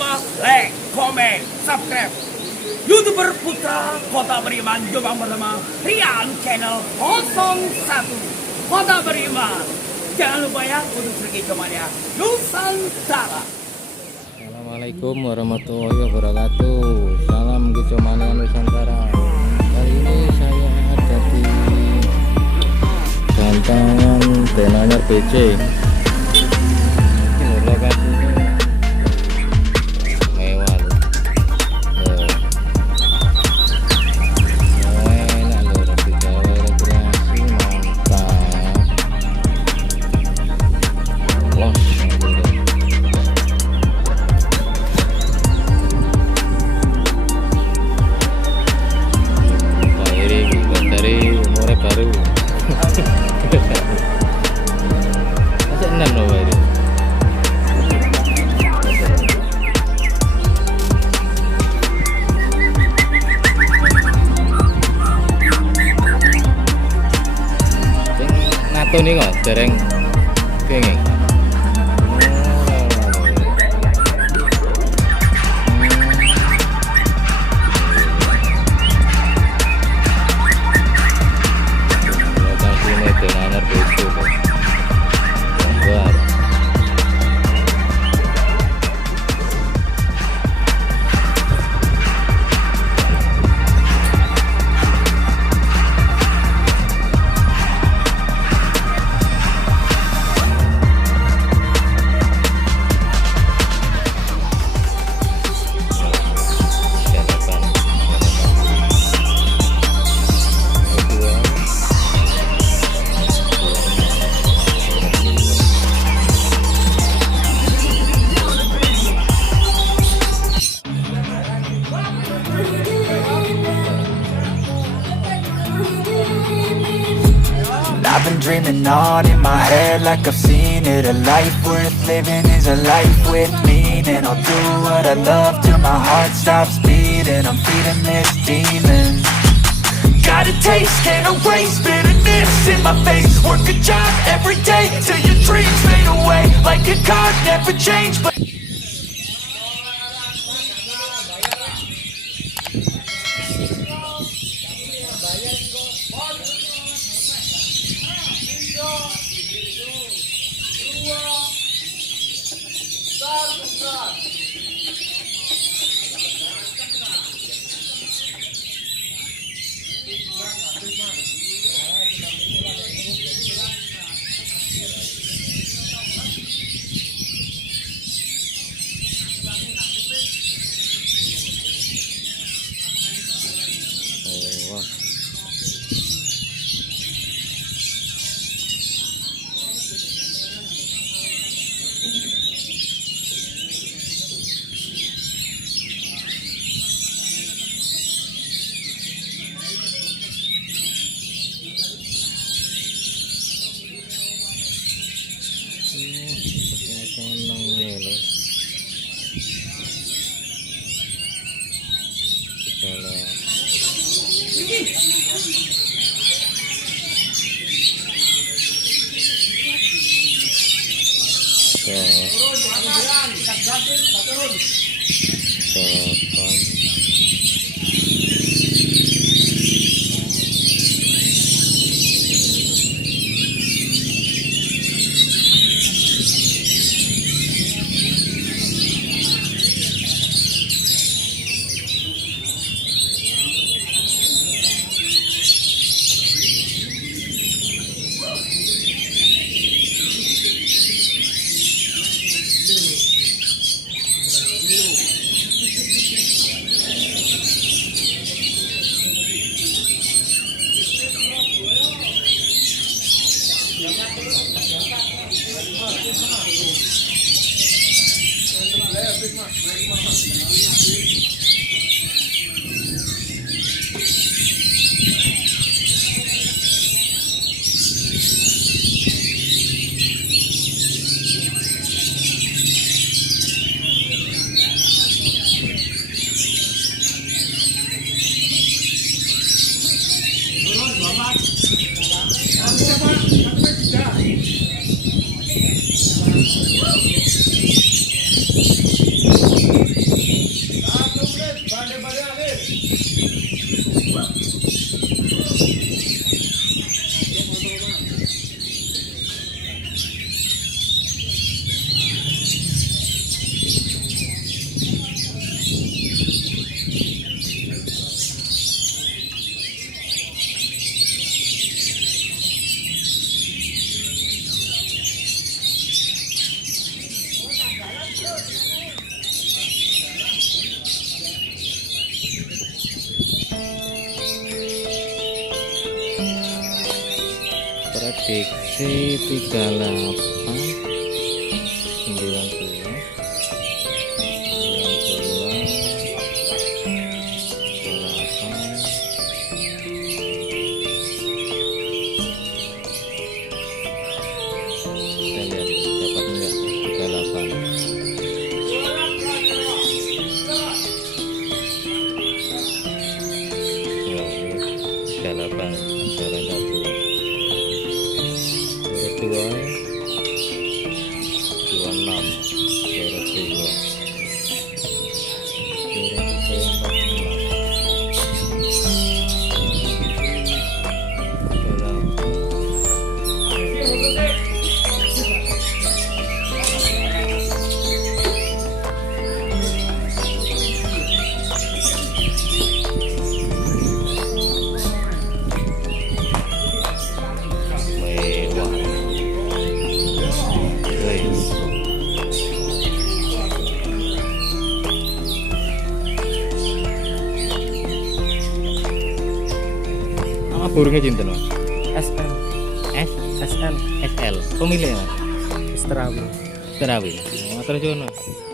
lupa like, comment, subscribe. YouTuber Putra Kota Beriman Jombang bersama Rian channel 01 Kota Beriman. Jangan lupa ya untuk pergi kemana Nusantara. Assalamualaikum warahmatullahi wabarakatuh. Salam kecomania Nusantara. Kali ini saya ada di gantangan Denanyar BC. Ini lokasinya mewah loh. Enak loh, di bawah rekreasi mantap. Los. Baru masih 6 loh ini. Nato nih kok dereng kenging. I've been dreaming on in my head like I've seen it. A life worth living is a life with meaning. I'll do what I love till my heart stops beating. I'm feeding this demon. Got a taste, can't erase bitterness in my face. Work a job every day till your dreams fade away. Like a card, never change, but Diksi 38 burungnya cinta Mas? SL. S SL. SL pemilih Mas? Istirahat. Terawi. Matur nuwun Mas.